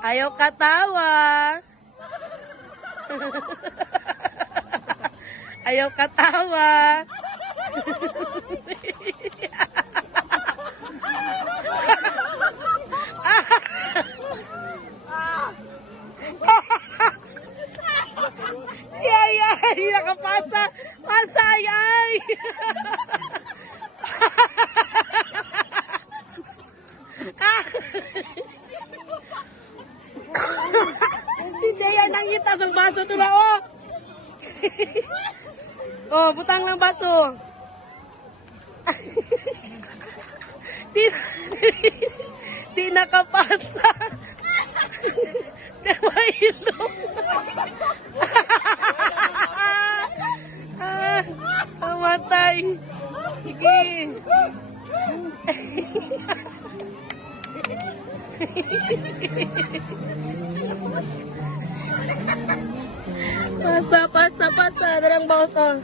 Ayaw katawa. Ayaw katawa. Ay, nakapasa. Pasa, ay. Hindi yan ang itas ng baso ito na, oh. Oh, butang lang baso. Di nakapasa. Namailong. Namatay. Sige. Pasa. Darang bawas, oh.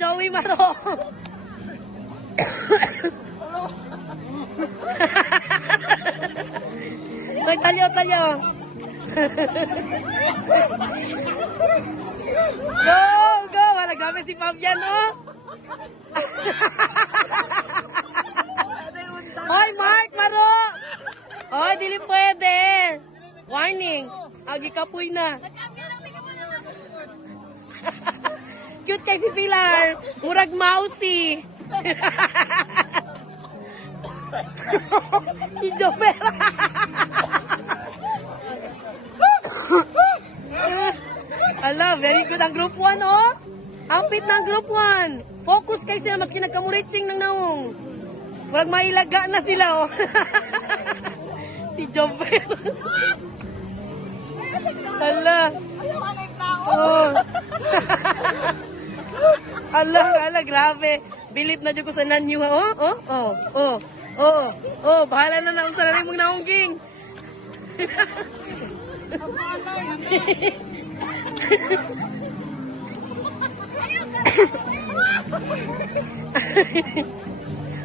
Joey Maro. Talyo. Go! Wala gamit si Fabian, oh. Hoy, Mark, Maro! Hoy, dili pwede. Warning. Agi kapoy na. Cute kay si Pilar. Murag mousy. Si Joper. Ala, very good ang group 1, oh. Ang fit ng group 1. Focus kayo sila, maski nagkamuritsing ng naong. Murag mailaga na sila, oh. Si Joper. Ala. Oh. Ala, grabe. Bilip na dyan ko sa nanyo, ha? Oh, bahala na naong sa naring mong naungging.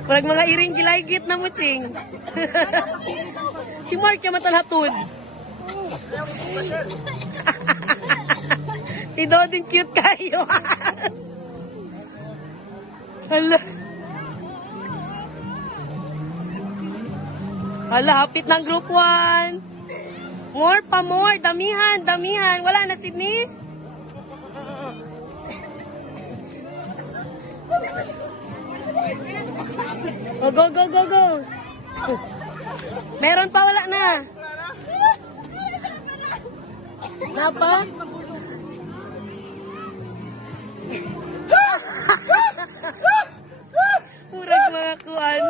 Walang mga iring gilaygit na muting. Si Mark yung matalhatod. Si Doding cute kayo. Hala, hapit ng group 1. More. Damihan. Wala na, Sydney? Oh, go. Meron pa, wala na. Napa? Murag mga kuan.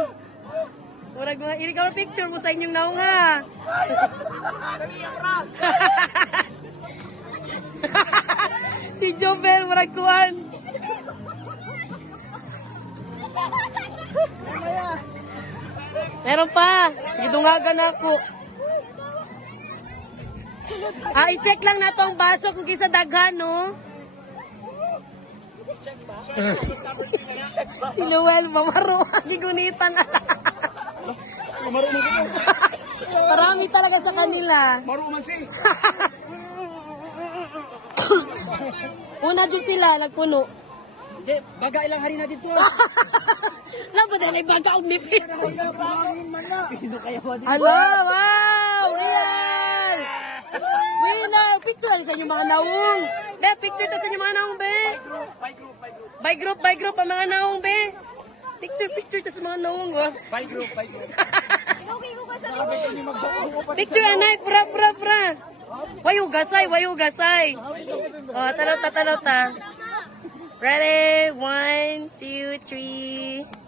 Murag mga ikaw picture mo sa inyong naong, ha. Si Jobel, murag kuan. Meron pa. Gidungagan ako. I-check lang na tong baso kung kisa daghan, no? Si Luel, mamaruan. Di gunitan. Marami talaga sa kanila. Maruman si. Una dyan sila, nagpuno. Baga ilang hari na dito. Lapa dahil ay baga og nipis. Hello, wow! Real! Winner! Picture ali sa inyong mga naong. Be, picture ta sa inyong mga naong, be. By group ang mga naong, be. Picture ta sa mga naong, oh. By group. Picture anay, pra. Wayu gasay. Oh, tanong ta. Ready? 1, 2, 3.